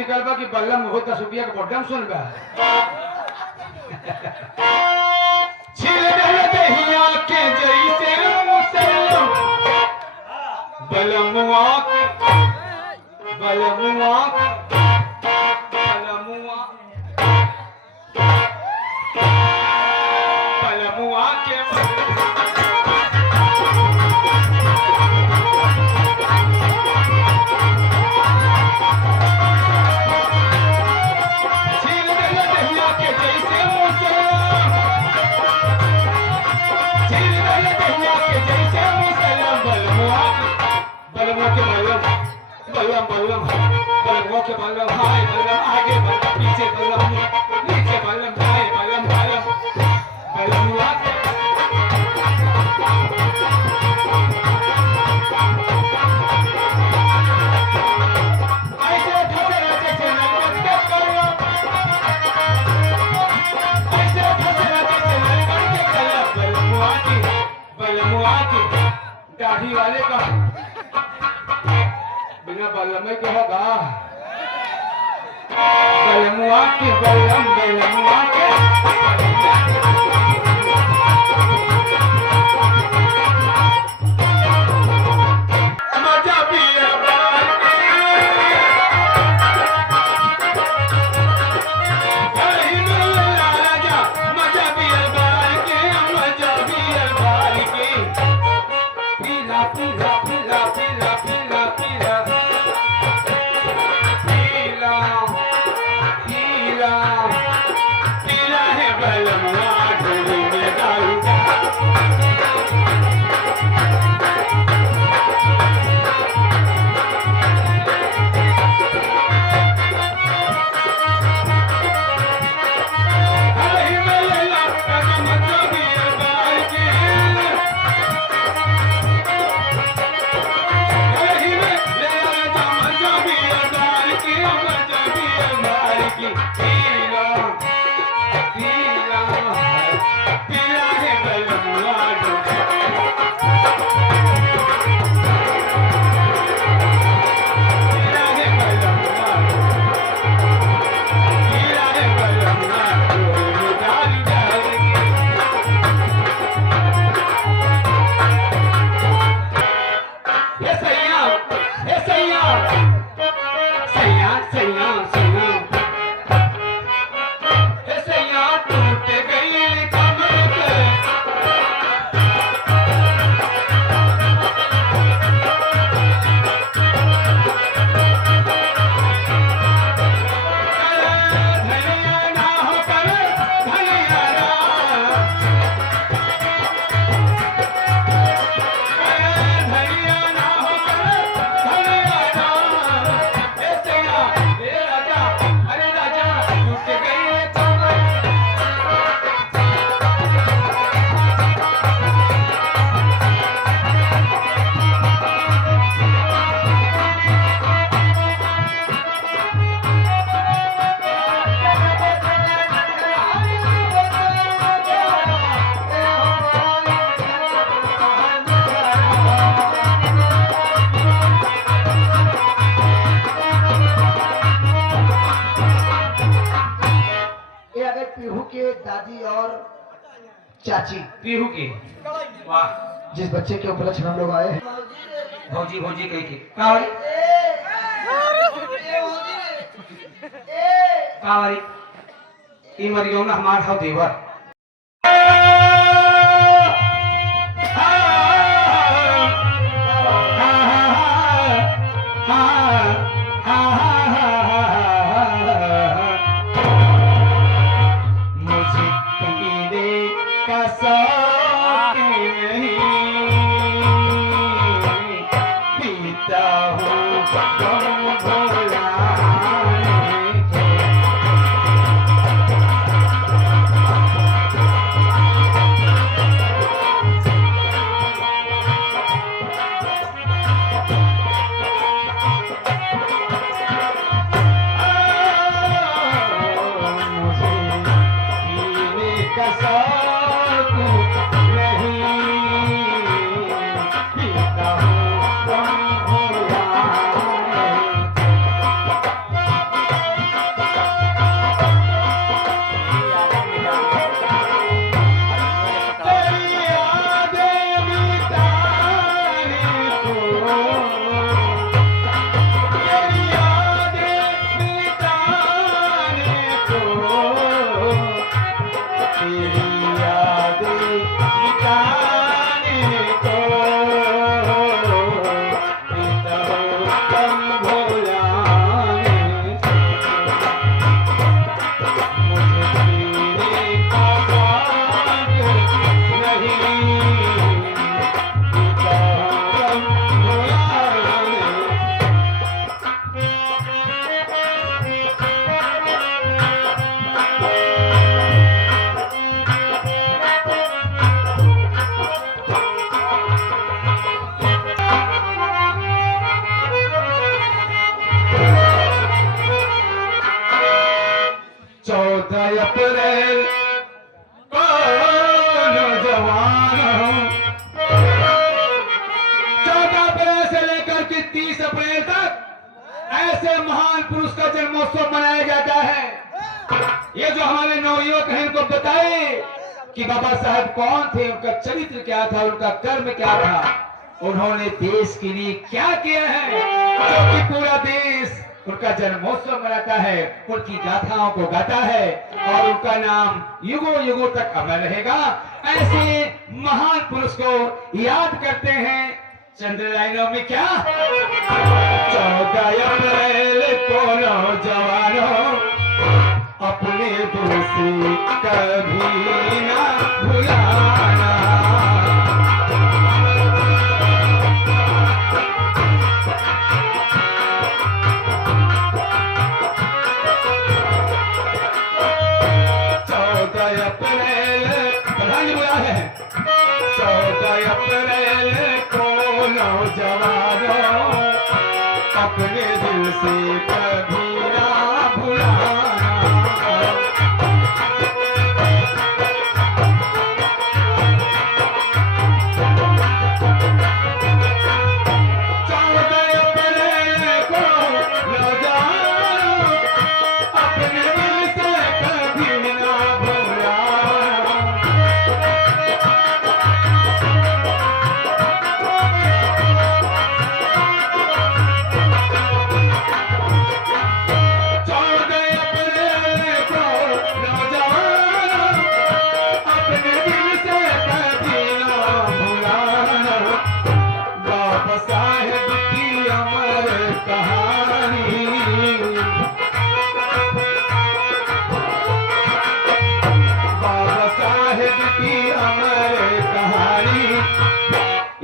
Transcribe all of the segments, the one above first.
निकलबा कि बल्लम हो 10 रुपया का बॉटम सुनबा छिल दहिया के जैसे मुसलम बलमुआ बलमुआ बलमुआ बलमुआ के बल्लम बल्लम बल्लम के बल्लम हाय बल्लम आगे बल्लम पीछे बल्लम नीचे बल्लम हाय बल्लम बल्लम बल्लम आगे ऐसे ठसरा जैसे नलगन के कलम ऐसे ठसरा जैसे नलगन के कलम बल्लम आगे दाढ़ी वाले का बिना बल्लम के होगा बल्लमुआ के बल्लम बल्लमुआ के मजा भी पीला पीला पीला पीला पीला पीला पीला है बलमुआ ढोली में दारू दादी और चाची पीहू की वाह जिस बच्चे के उपलक्ष्य हम लोग आए भौजी भौजी कही की कावरी ई मरियो ना हमार हो देवर ऐसे महान पुरुष का जन्मोत्सव मनाया जाता है। ये जो हमारे नवयुवक हैं इनको बताए कि बाबा साहब कौन थे, उनका चरित्र क्या था, उनका कर्म क्या था, उन्होंने देश के लिए क्या किया है, जो कि पूरा देश उनका जन्मोत्सव मनाता है, उनकी गाथाओं को गाता है और उनका नाम युगों युगों तक अमर रहेगा। ऐसे महान पुरुष को याद करते हैं चंद्र लाइनों में क्या 14 अप्रैल को नौजवानों अपने दिल से कभी ना भुलाना। प्रधान बोला है 14 अप्रैल को नौजवानों अपने दिल से कभी ना भुलाना।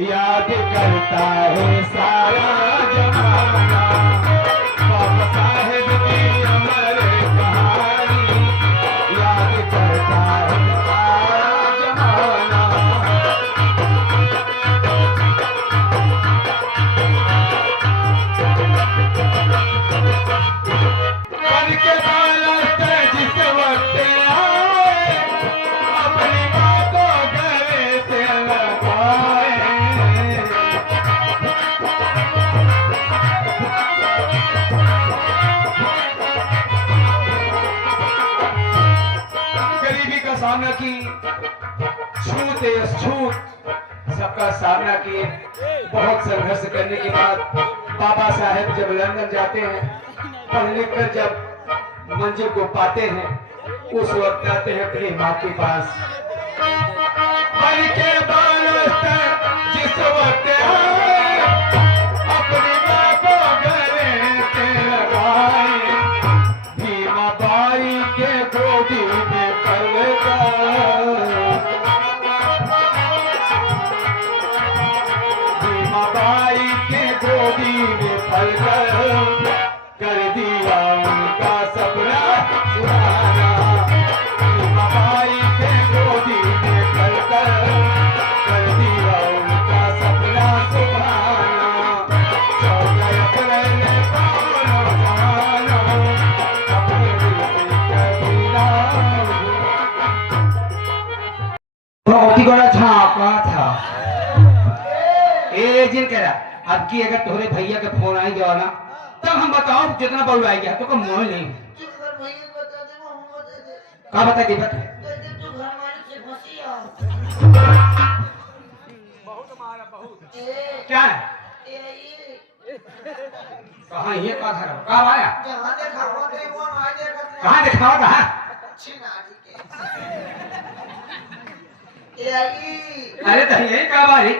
याद करता है सारा जमाना, बाबा साहेब की अमर कहानी याद करता है सारा जमाना। बन के बालक जिस वक्त आए अपनी माँ को गले से लगाए। सामना की छूत सबका सामना किए। बहुत संघर्ष करने के बाद बाबा साहेब जब लंदन जाते हैं, पढ़ लिख कर जब मंजिल को पाते हैं, उस वक्त आते हैं अपनी माँ के पास। बन के बालक जिस वक्त आए अपनी माँ को गले से लगाए, भीमा बाई के गोदी में बाई के गोदी में पलकर कर दिया उनका सपना सुहाना। बाई के गोदी में पलकर कर दिया उनका सपना सुहाना। 14 अप्रैल को नौजवानों अपने दिल से कभी ना झाँका था। ए जिन कह रहा अब की अगर तुम्हारे भैया के फोन आई गया ना तब हम बताओ जितना बउल आई गया तो कम मोल नहीं का बता दे बता क्या है कहाँ ये का था कब आया कहाँ दिखावा था अरे तो यही कब आ रही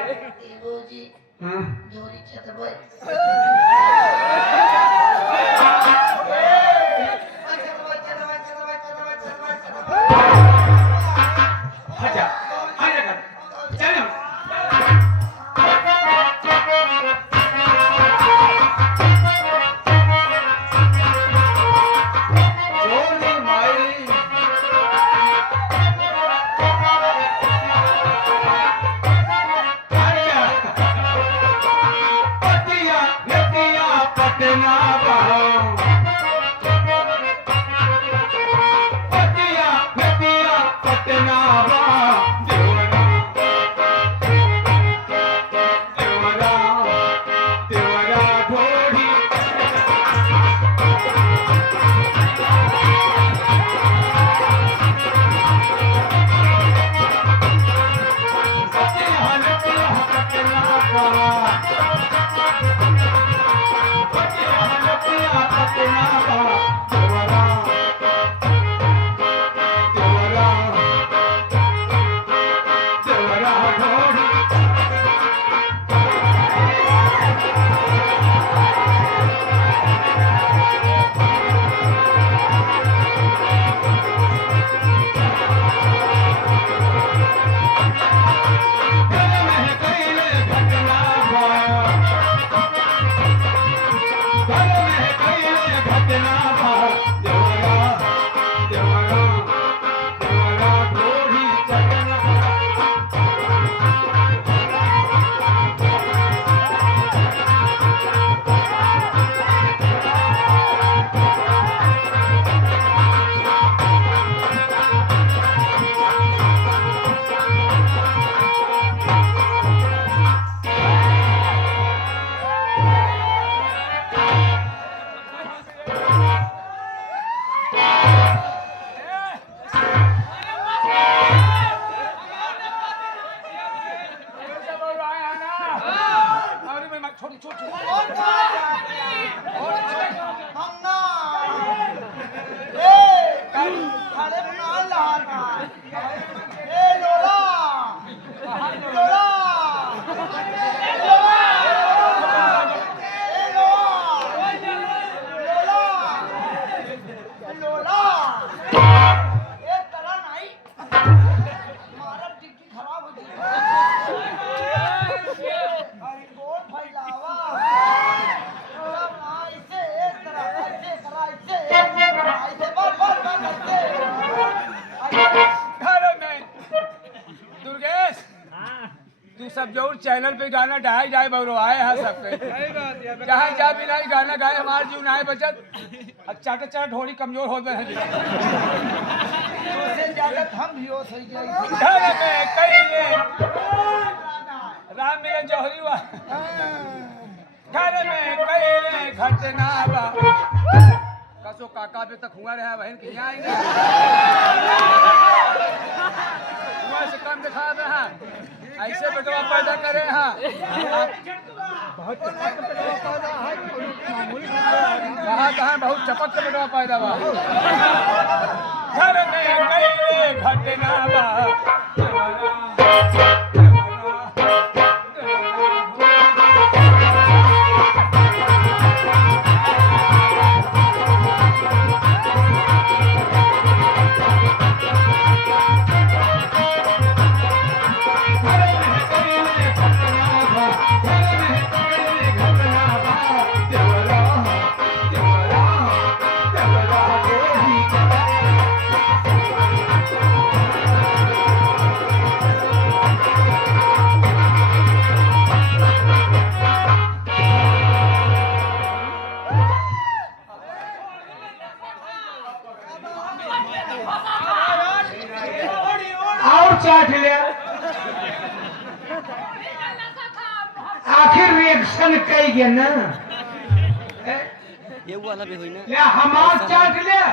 घटना बा देवरा देवरा देवरा ढोरी सब जो चैनल पे गाना डाई जाए बगरो आए हैं सब जहाँ जा बिना गाना गाए हमारे जीव ना बचत चाटा चाटा ढोरी कमजोर हो गए हैं हम भी हो सही राम मिलन जौहरी हुआ घर में कई घटना बा कसो काका पे तक हुआ रहा बहन की आएंगे से कम दिखा रहा ऐसे बेटवा पैदा करे हाँ कहाँ बहुत चपक के बेटवा पैदा हुआ घर में कई घटना बा चाट लिया आखिर रिएक्शन कई गया ना ये वाला भी हुई ना ले हमार चाट लिया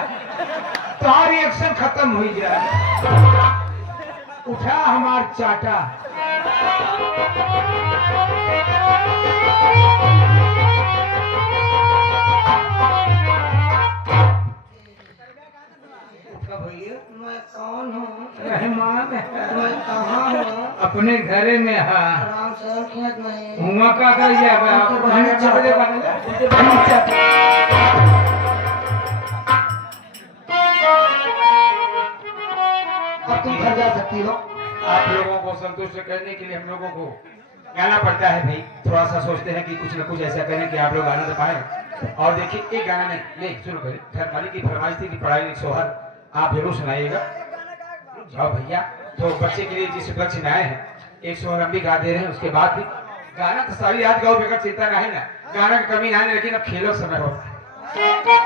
तो रिएक्शन खत्म हो जाए उठा हमार चाटा मैं कौन हूँ रहमान मैं कहाँ हूँ अपने घरे में है हुआ का कर जाएगा अब तुम घर जा सकती हो आप लोगों को संतुष्ट करने के लिए हम लोगों को गाना पड़ता है भाई थोड़ा सा सोचते हैं कि कुछ न कुछ ऐसा करें कि आप लोग आनंद पाए और देखिए एक गाना नहीं सुनो करें घर वाली की फरमाइश थी कि पढ़ाई सोहर आप जरूर सुनाइएगा जाओ भैया तो बच्चे के लिए जिस बच्चे में आए हैं एक सोहर हम भी गा दे रहे हैं उसके बाद भी गाना तो सारी रात गाओ बेकार चिंता ना है ना गाना की कमी ना है लेकिन अब खेलो समय हो